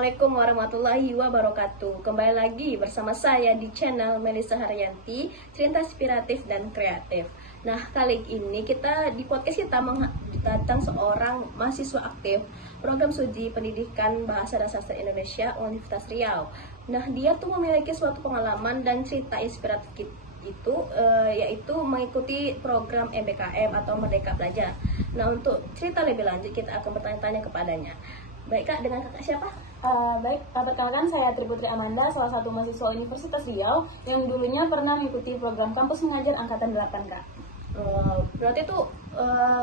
Assalamualaikum warahmatullahi wabarakatuh. Kembali lagi bersama saya di channel Melisa Haryanti, cerita inspiratif dan kreatif. Nah, kali ini kita di podcast kita datang seorang mahasiswa aktif program studi pendidikan Bahasa dan Sastra Indonesia Universitas Riau. Nah, dia tuh memiliki suatu pengalaman dan cerita inspiratif itu yaitu mengikuti program MBKM atau Merdeka Belajar. Nah, untuk cerita lebih lanjut kita akan bertanya-tanya kepadanya. Baik Kak, dengan kakak siapa? Baik, perkenalkan saya Triputri Amanda, salah satu mahasiswa Universitas Riau yang dulunya pernah mengikuti program kampus mengajar angkatan 8 Kak. Berarti tuh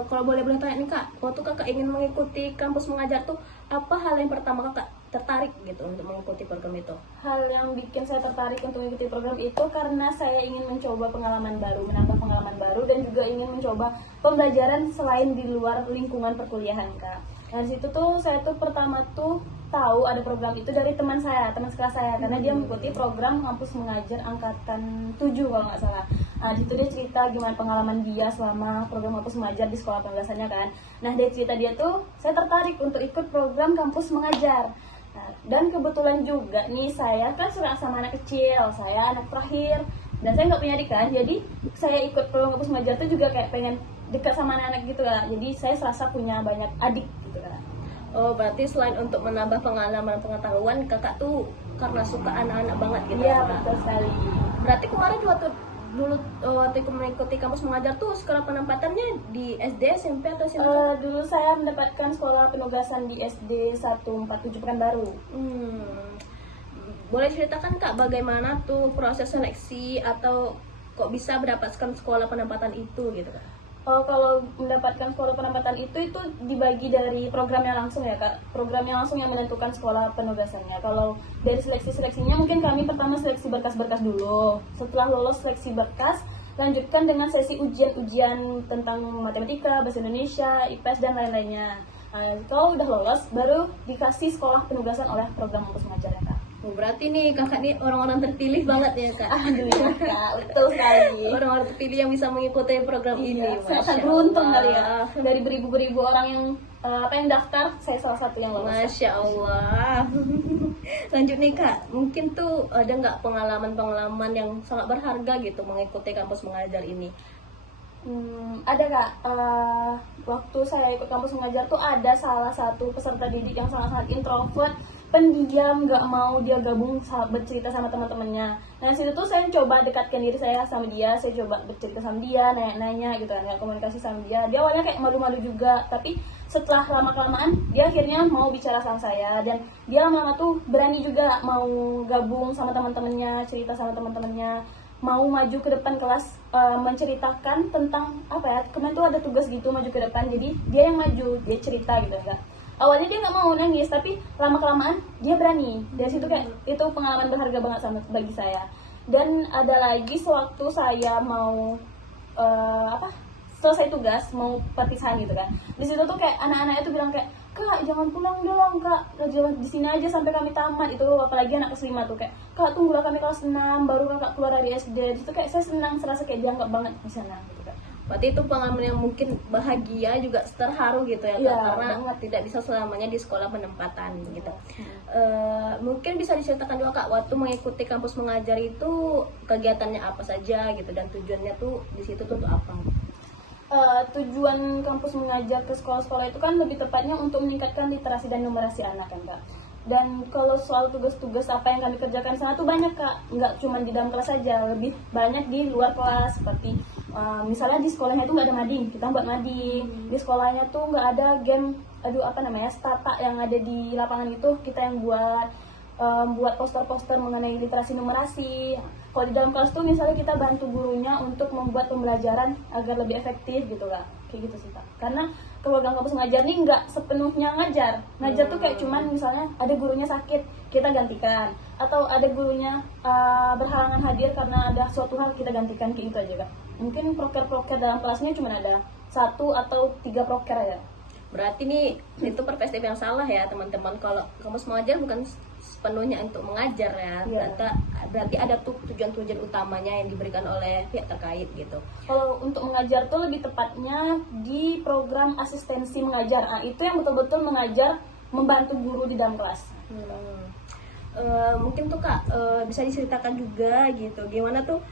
kalau boleh tanya nih Kak, waktu kakak ingin mengikuti kampus mengajar tuh apa hal yang pertama kakak tertarik gitu untuk mengikuti program itu? Hal yang bikin saya tertarik untuk mengikuti program itu karena saya ingin mencoba pengalaman baru, menambah pengalaman baru dan juga ingin mencoba pembelajaran selain di luar lingkungan perkuliahan Kak. Nah, di situ tuh saya tuh pertama tuh tahu ada program itu dari teman sekelas saya karena dia mengikuti program kampus mengajar angkatan 7 kalau nggak salah. Nah, di situ dia cerita gimana pengalaman dia selama program kampus mengajar di sekolah penugasannya kan. Nah, dari cerita dia tuh saya tertarik untuk ikut program kampus mengajar. Nah, dan kebetulan juga nih saya kan suka sama anak kecil, saya anak terakhir dan saya nggak punya adik kan, jadi saya ikut program kampus mengajar tuh juga kayak pengen dekat sama anak-anak gitu lah. Jadi saya serasa punya banyak adik gitu kan. Oh, berarti selain untuk menambah pengalaman pengetahuan, kakak tuh karena suka anak-anak banget gitu. Iya, Kak? betul sekali. Berarti kemarin waktu aku mengikuti kampus mengajar tuh sekolah penempatannya di SD, SMP atau SMP? Dulu saya mendapatkan sekolah penugasan di SD 147 Pekanbaru. Boleh ceritakan Kak bagaimana tuh proses seleksi atau kok bisa mendapatkan sekolah penempatan itu gitu Kak? Kalau mendapatkan sekolah penempatan itu dibagi dari programnya langsung ya Kak. Programnya langsung yang menentukan sekolah penugasannya. Kalau dari seleksinya mungkin kami pertama seleksi berkas-berkas dulu. Setelah lolos seleksi berkas, lanjutkan dengan sesi ujian-ujian tentang matematika, bahasa Indonesia, IPS dan lain-lainnya. Kalau udah lolos, baru dikasih sekolah penugasan oleh program kampus mengajar ya Kak. Oh, berarti nih kakak nih orang-orang terpilih banget ya Kak? Alhamdulillah Kak, betul sekali. Orang-orang terpilih yang bisa mengikuti program ini. Saya Masya sangat beruntung Allah. kali ya. Dari beribu-ribu orang yang yang daftar, saya salah satu yang lolos. Masya Allah. Lanjut nih Kak, mungkin tuh ada nggak pengalaman-pengalaman yang sangat berharga gitu mengikuti kampus mengajar ini? Ada Kak, waktu saya ikut kampus mengajar tuh ada salah satu peserta didik yang sangat-sangat introvert, pendiam, nggak mau dia gabung bercerita sama teman-temannya. Nah, situ tuh saya coba dekatkan diri saya sama dia, saya coba bercerita sama dia, nanya-nanya gitu kan, nggak komunikasi sama dia. Dia awalnya kayak malu-malu juga, tapi setelah lama-kelamaan dia akhirnya mau bicara sama saya dan dia lama-lama tuh berani juga mau gabung sama teman-temannya, cerita sama teman-temannya, mau maju ke depan kelas menceritakan tentang apa ya, kemarin tuh ada tugas gitu maju ke depan, jadi dia yang maju, dia cerita gitu kan. Awalnya dia nggak mau nangis, tapi lama kelamaan dia berani. Dari situ kayak itu pengalaman berharga banget bagi saya. Dan ada lagi sewaktu saya mau selesai tugas, mau perpisahan gitu kan. Di situ tuh kayak anak-anak itu bilang kayak, Kak jangan pulang dong Kak, jangan di sini aja sampai kami tamat. Itu apalagi anak kelas 5 tuh kayak, Kak tunggulah kami kelas 6 baru Kakak keluar dari SD. Di situ kayak saya senang, serasa kayak dianggap banget di sana gitu kan. Berarti itu pengalaman yang mungkin bahagia juga terharu gitu ya Kak, Iya, karena banget. tidak bisa selamanya di sekolah penempatan gitu. Mungkin bisa diceritakan juga Kak, waktu mengikuti kampus mengajar itu kegiatannya apa saja gitu dan tujuannya tuh di situ tuh untuk apa? Tujuan kampus mengajar ke sekolah-sekolah itu kan lebih tepatnya untuk meningkatkan literasi dan numerasi anak kan Kak. Dan kalau soal tugas-tugas apa yang kami kerjakan sana tuh banyak Kak, nggak cuma di dalam kelas saja, lebih banyak di luar kelas. Seperti misalnya di sekolahnya tuh nggak ada mading, kita buat mading. Di sekolahnya tuh nggak ada game, stata yang ada di lapangan itu kita yang buat poster-poster mengenai literasi numerasi. Kalau di dalam kelas tuh misalnya kita bantu gurunya untuk membuat pembelajaran agar lebih efektif gitu Kak. Kayak gitu sih Kak. Karena program kampus mengajar nih nggak sepenuhnya ngajar. Ngajar tuh kayak cuman misalnya ada gurunya sakit, kita gantikan. Atau ada gurunya berhalangan hadir karena ada suatu hal, kita gantikan, kayak gitu aja Kak. Mungkin proker-proker dalam kelasnya cuma ada 1 atau 3 proker aja. Berarti nih itu perspektif yang salah ya teman-teman. Kalau kampus mengajar bukan sepenuhnya untuk mengajar ya. Iya. Berarti ada tuh tujuan-tujuan utamanya yang diberikan oleh pihak terkait gitu. Kalau untuk mengajar tuh lebih tepatnya di program asistensi mengajar. Itu yang betul-betul mengajar, membantu guru di dalam kelas. Hmm. Mungkin tuh Kak bisa diceritakan juga gitu gimana tuh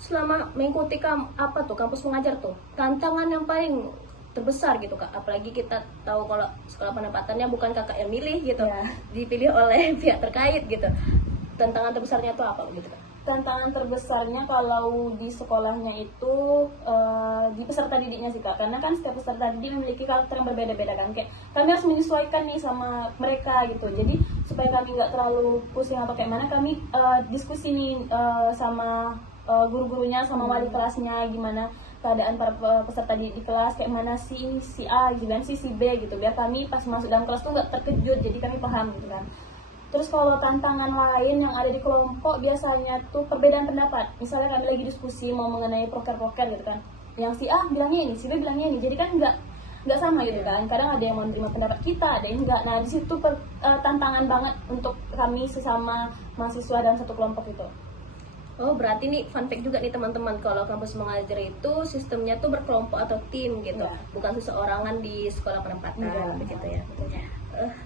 selama mengikuti apa tuh kampus mengajar tuh tantangan yang paling terbesar gitu Kak, apalagi kita tahu kalau sekolah penempatannya bukan Kakak yang milih gitu, Ya. dipilih oleh pihak terkait gitu. Tantangan terbesarnya tuh apa gitu Kak? Tantangan terbesarnya kalau di sekolahnya itu di peserta didiknya sih Kak, karena kan setiap peserta didik memiliki karakter yang berbeda-beda kan, kayak kami harus menyesuaikan nih sama mereka gitu. Jadi supaya kami nggak terlalu pusing atau kayak mana, kami diskusi nih sama guru-gurunya, sama wali kelasnya, gimana keadaan para peserta di kelas, kayak mana si A gitu kan, si B gitu, biar kami pas masuk dalam kelas tuh nggak terkejut, jadi kami paham gitu kan. Terus kalau tantangan lain yang ada di kelompok biasanya tuh perbedaan pendapat. Misalnya kami lagi diskusi mau mengenai proker-proker gitu kan. Yang si A bilangnya ini, si B bilangnya ini. Jadi kan nggak sama gitu kan. Kadang ada yang menerima pendapat kita, ada yang enggak. Nah, di situ tantangan banget untuk kami sesama mahasiswa dalam satu kelompok itu. Oh, berarti nih fun fact juga nih teman-teman, kalau kampus mengajar itu sistemnya tuh berkelompok atau tim gitu, Ya. bukan seseorangan di sekolah penempatan Enggak, begitu ya. betul, Kak.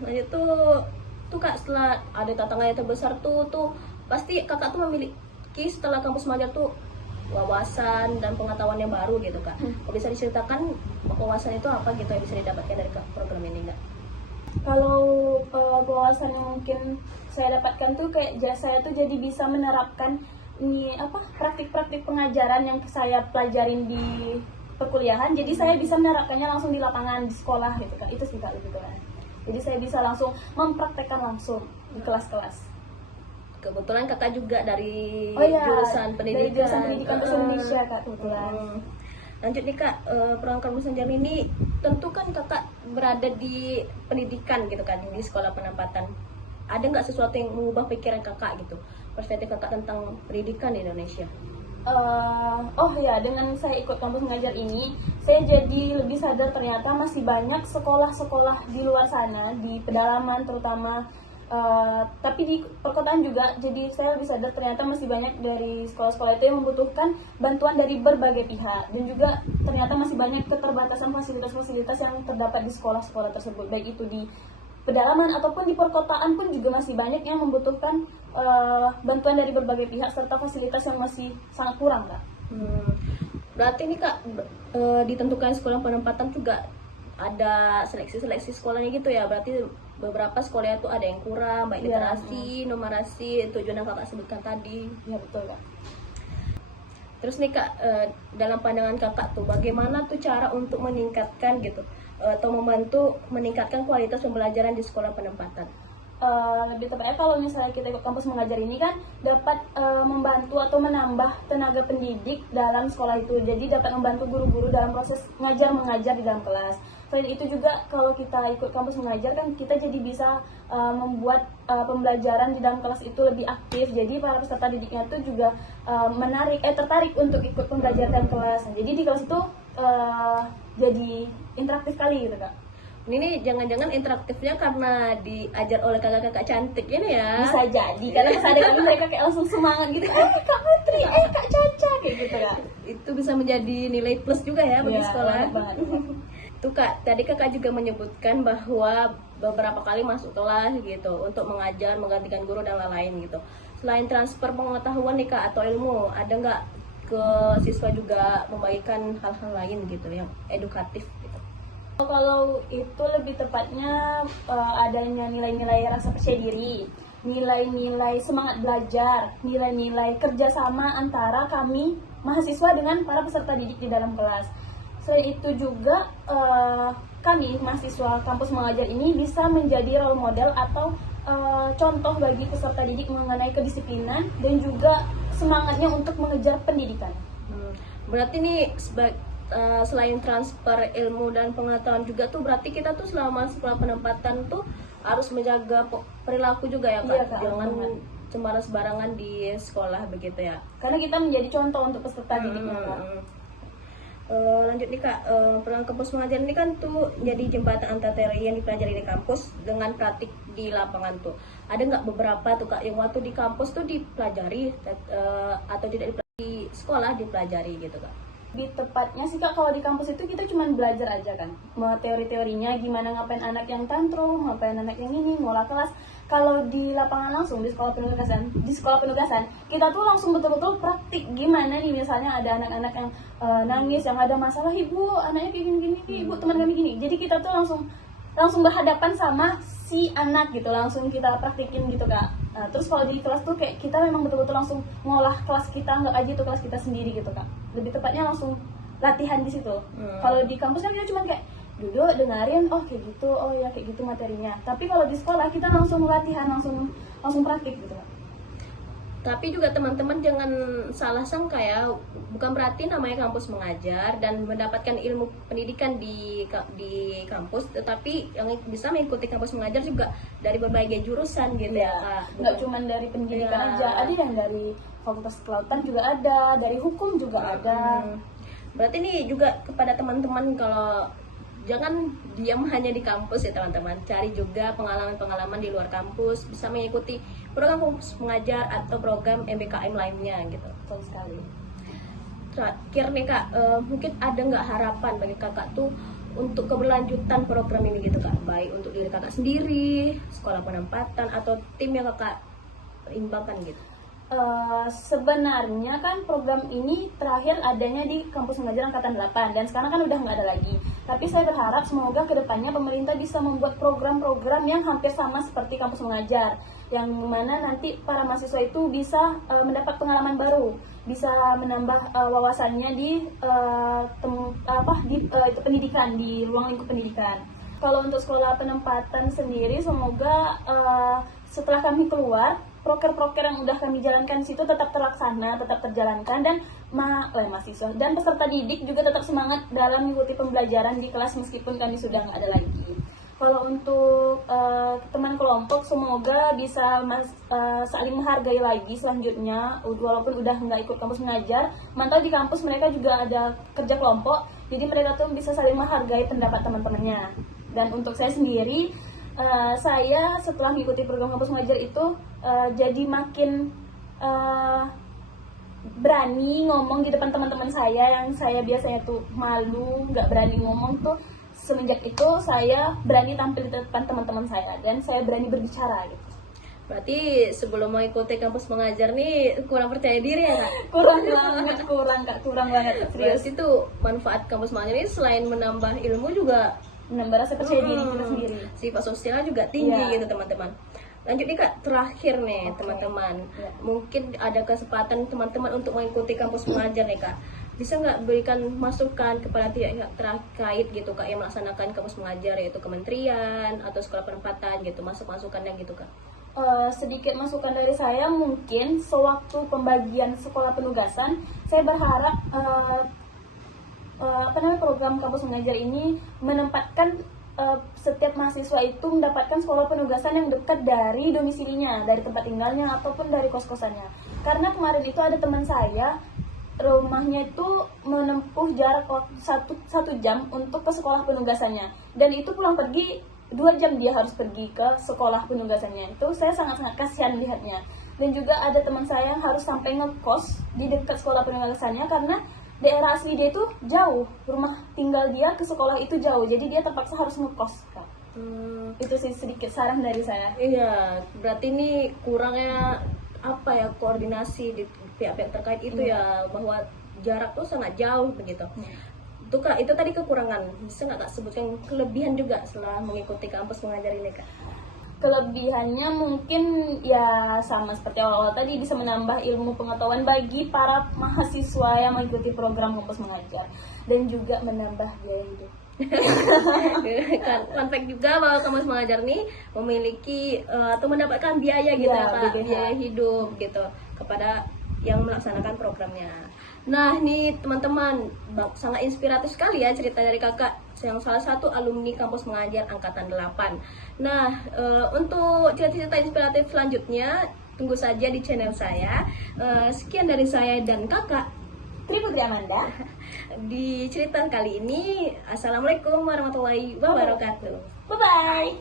Lanjut tuh Kak, setelah ada tantangan yang terbesar tuh pasti Kakak tuh memiliki setelah kampus mengajar tuh wawasan dan pengetahuan yang baru gitu Kak. Kok bisa diceritakan wawasan itu apa gitu yang bisa didapatkan dari program ini Kak? Kalau wawasan yang mungkin saya dapatkan tuh kayak saya tuh jadi bisa menerapkan ini praktik-praktik pengajaran yang saya pelajarin di perkuliahan. Jadi saya bisa menerapkannya langsung di lapangan di sekolah gitu kan. Itu sih Kak lebih kurang. Jadi saya bisa langsung mempraktekkan langsung di kelas-kelas. Kebetulan Kakak juga dari Oh iya, jurusan dari pendidikan. jurusan pendidikan bahasa Indonesia Kak kebetulan. Lanjut nih Kak, program kampus mengajar ini tentu kan Kakak berada di pendidikan gitu kan, di sekolah penempatan. Ada nggak sesuatu yang mengubah pikiran Kakak gitu, perspektif Kakak tentang pendidikan di Indonesia? Oh ya, dengan saya ikut kampus mengajar ini, saya jadi lebih sadar ternyata masih banyak sekolah-sekolah di luar sana, di pedalaman terutama, tapi di perkotaan juga. Jadi saya lebih sadar ternyata masih banyak dari sekolah-sekolah itu yang membutuhkan bantuan dari berbagai pihak, dan juga ternyata masih banyak keterbatasan fasilitas-fasilitas yang terdapat di sekolah-sekolah tersebut, baik itu di pedalaman ataupun di perkotaan pun juga masih banyak yang membutuhkan bantuan dari berbagai pihak serta fasilitas yang masih sangat kurang Kak. Berarti nih Kak, ditentukan sekolah penempatan juga ada seleksi sekolahnya gitu ya. Berarti beberapa sekolah itu ada yang kurang, baik Iya, literasi, numerasi, tujuan yang Kakak sebutkan tadi. Ya betul Kak. Terus nih Kak, dalam pandangan Kakak tuh bagaimana tuh cara untuk meningkatkan gitu atau membantu meningkatkan kualitas pembelajaran di sekolah penempatan? Lebih tepatnya kalau misalnya kita ikut kampus mengajar ini kan dapat membantu atau menambah tenaga pendidik dalam sekolah itu. Jadi dapat membantu guru-guru dalam proses mengajar di dalam kelas. Selain itu juga kalau kita ikut kampus mengajar kan kita jadi bisa membuat pembelajaran di dalam kelas itu lebih aktif. Jadi para peserta didiknya itu juga tertarik untuk ikut pembelajaran kelas. Jadi di kelas itu jadi interaktif sekali gitu Kak. Ini jangan-jangan interaktifnya karena diajar oleh kakak-kakak cantik ini ya? Bisa jadi, karena kesadaran kami mereka kayak langsung semangat gitu, Kak Putri, Kak Caca, kayak gitu Kak. Itu bisa menjadi nilai plus juga ya bagi Iya, sekolah. banget. Tuh Kak, tadi Kakak juga menyebutkan bahwa beberapa kali masuk kelas gitu untuk mengajar, menggantikan guru dan lain-lain gitu. Selain transfer pengetahuan nih Kak atau ilmu, ada nggak ke siswa juga membagikan hal-hal lain gitu yang edukatif gitu? Kalau itu lebih tepatnya adanya nilai-nilai rasa percaya diri, nilai-nilai semangat belajar, nilai-nilai kerjasama antara kami mahasiswa dengan para peserta didik di dalam kelas. Selain itu juga kami mahasiswa kampus mengajar ini bisa menjadi role model atau contoh bagi peserta didik mengenai kedisiplinan dan juga semangatnya untuk mengejar pendidikan. Berarti nih selain transfer ilmu dan pengetahuan juga tuh berarti kita tuh selama sekolah penempatan tuh harus menjaga perilaku juga ya Kak? Iya, Kak, Jangan benar. cemara sembarangan di sekolah begitu ya. Karena kita menjadi contoh untuk peserta didiknya Kak. Lanjut nih Kak, program kampus mengajar ini kan tuh jadi jembatan antara teori yang dipelajari di kampus dengan praktik di lapangan tuh. Ada nggak beberapa tuh Kak yang waktu di kampus tuh dipelajari atau tidak dipelajari di sekolah dipelajari gitu Kak? Lebih tepatnya sih kak, kalau di kampus itu kita cuma belajar aja kan, mau teori-teorinya gimana, ngapain anak yang tantrum, ngapain anak yang ini, ngolah kelas. Kalau di lapangan langsung di sekolah penugasan kita tuh langsung betul-betul praktik gimana nih, misalnya ada anak-anak yang nangis, yang ada masalah, ibu anaknya kayak gini-gini, ibu teman kami gini. Jadi kita tuh langsung berhadapan sama si anak gitu, langsung kita praktikin gitu kak. Terus kalau di kelas tuh kayak kita memang betul-betul langsung ngolah kelas kita, nggak aja itu kelas kita sendiri gitu kak. Lebih tepatnya langsung latihan di situ. Kalau di kampus kan kita cuma kayak duduk dengerin, oh kayak gitu, oh ya kayak gitu materinya. Tapi kalau di sekolah kita langsung latihan, langsung praktik gitu kak. Tapi juga teman-teman jangan salah sangka ya, bukan berarti namanya kampus mengajar dan mendapatkan ilmu pendidikan di kampus, tetapi yang bisa mengikuti kampus mengajar juga dari berbagai jurusan gitu ya Kak. Nggak cuma dari pendidikan Iya. aja, ada yang dari fakultas kelautan juga ada, dari hukum juga ada. Berarti nih juga kepada teman-teman, kalau jangan diam hanya di kampus ya teman-teman, cari juga pengalaman-pengalaman di luar kampus, bisa mengikuti program kampus mengajar atau program MBKM lainnya gitu. Betul sekali. Terakhir nih Kak, mungkin ada nggak harapan bagi kakak tuh untuk keberlanjutan program ini gitu Kak, baik untuk diri kakak sendiri, sekolah penempatan, atau tim yang kakak imbangkan gitu? Sebenarnya kan program ini terakhir adanya di kampus mengajar angkatan 8 dan sekarang kan udah nggak ada lagi. Tapi saya berharap semoga kedepannya pemerintah bisa membuat program-program yang hampir sama seperti kampus mengajar, yang mana nanti para mahasiswa itu bisa mendapat pengalaman baru, bisa menambah wawasannya di itu pendidikan, di ruang lingkup pendidikan. Kalau untuk sekolah penempatan sendiri, semoga setelah kami keluar, proker-proker yang udah kami jalankan di situ tetap terlaksana, tetap terjalankan, dan mahasiswa dan peserta didik juga tetap semangat dalam mengikuti pembelajaran di kelas meskipun kami sudah nggak ada lagi. Kalau untuk teman kelompok, semoga bisa saling menghargai lagi selanjutnya, walaupun udah nggak ikut kampus mengajar, mantau di kampus mereka juga ada kerja kelompok, jadi mereka tuh bisa saling menghargai pendapat teman-temannya. Dan untuk saya sendiri, saya setelah mengikuti program kampus mengajar itu jadi makin berani ngomong di depan teman-teman saya yang saya biasanya tuh malu, nggak berani ngomong tuh. Semenjak itu saya berani tampil di depan teman-teman saya dan saya berani berbicara gitu. Berarti sebelum mau ikuti kampus mengajar nih kurang percaya diri ya Kak? Kurang banget Kak, serius. Berarti tuh manfaat kampus mengajar ini selain menambah ilmu juga Menambah rasa percaya diri kita sendiri. sifat sosialnya juga tinggi Iya. gitu teman-teman. Lanjut nih Kak, terakhir nih Oke. teman-teman. Iya. Mungkin ada kesempatan teman-teman untuk mengikuti kampus mengajar nih Kak. Bisa nggak berikan masukan kepada pihak terkait gitu Kak yang melaksanakan kampus mengajar, yaitu kementerian atau sekolah penempatan gitu, masukannya gitu Kak? Sedikit masukan dari saya, mungkin sewaktu pembagian sekolah penugasan, saya berharap program kampus mengajar ini menempatkan setiap mahasiswa itu mendapatkan sekolah penugasan yang dekat dari domisilinya, dari tempat tinggalnya ataupun dari kos-kosannya. Karena kemarin itu ada teman saya, rumahnya itu menempuh jarak satu jam untuk ke sekolah penugasannya, dan itu pulang pergi 2 jam dia harus pergi ke sekolah penugasannya. Itu saya sangat-sangat kasihan lihatnya. Dan juga ada teman saya yang harus sampai ngekos di dekat sekolah penugasannya karena daerah asli dia itu jauh, rumah tinggal dia ke sekolah itu jauh, jadi dia terpaksa harus ngekos Kak. Itu sih sedikit saran dari saya. Iya, berarti ini kurangnya apa ya, koordinasi di pihak-pihak terkait itu ya, bahwa jarak tuh sangat jauh begitu. Itu Kak, itu tadi kekurangan. Bisa nggak Kak sebutkan kelebihan juga setelah mengikuti kampus mengajar ini Kak? Kelebihannya mungkin ya sama seperti awal-awal tadi, bisa menambah ilmu pengetahuan bagi para mahasiswa yang mengikuti program kampus mengajar, dan juga menambah biaya hidup. Fun fact juga bahwa kampus mengajar nih memiliki atau mendapatkan biaya gitu Ya, ya Kak, BPH. biaya hidup gitu kepada yang melaksanakan programnya. Nah nih teman-teman, sangat inspiratif sekali ya cerita dari kakak yang salah satu alumni kampus mengajar angkatan 8. Nah untuk cerita-cerita inspiratif selanjutnya tunggu saja di channel saya. Sekian dari saya dan kakak Tri Putri Amanda. di cerita kali ini. Assalamualaikum warahmatullahi wabarakatuh. Bye-bye.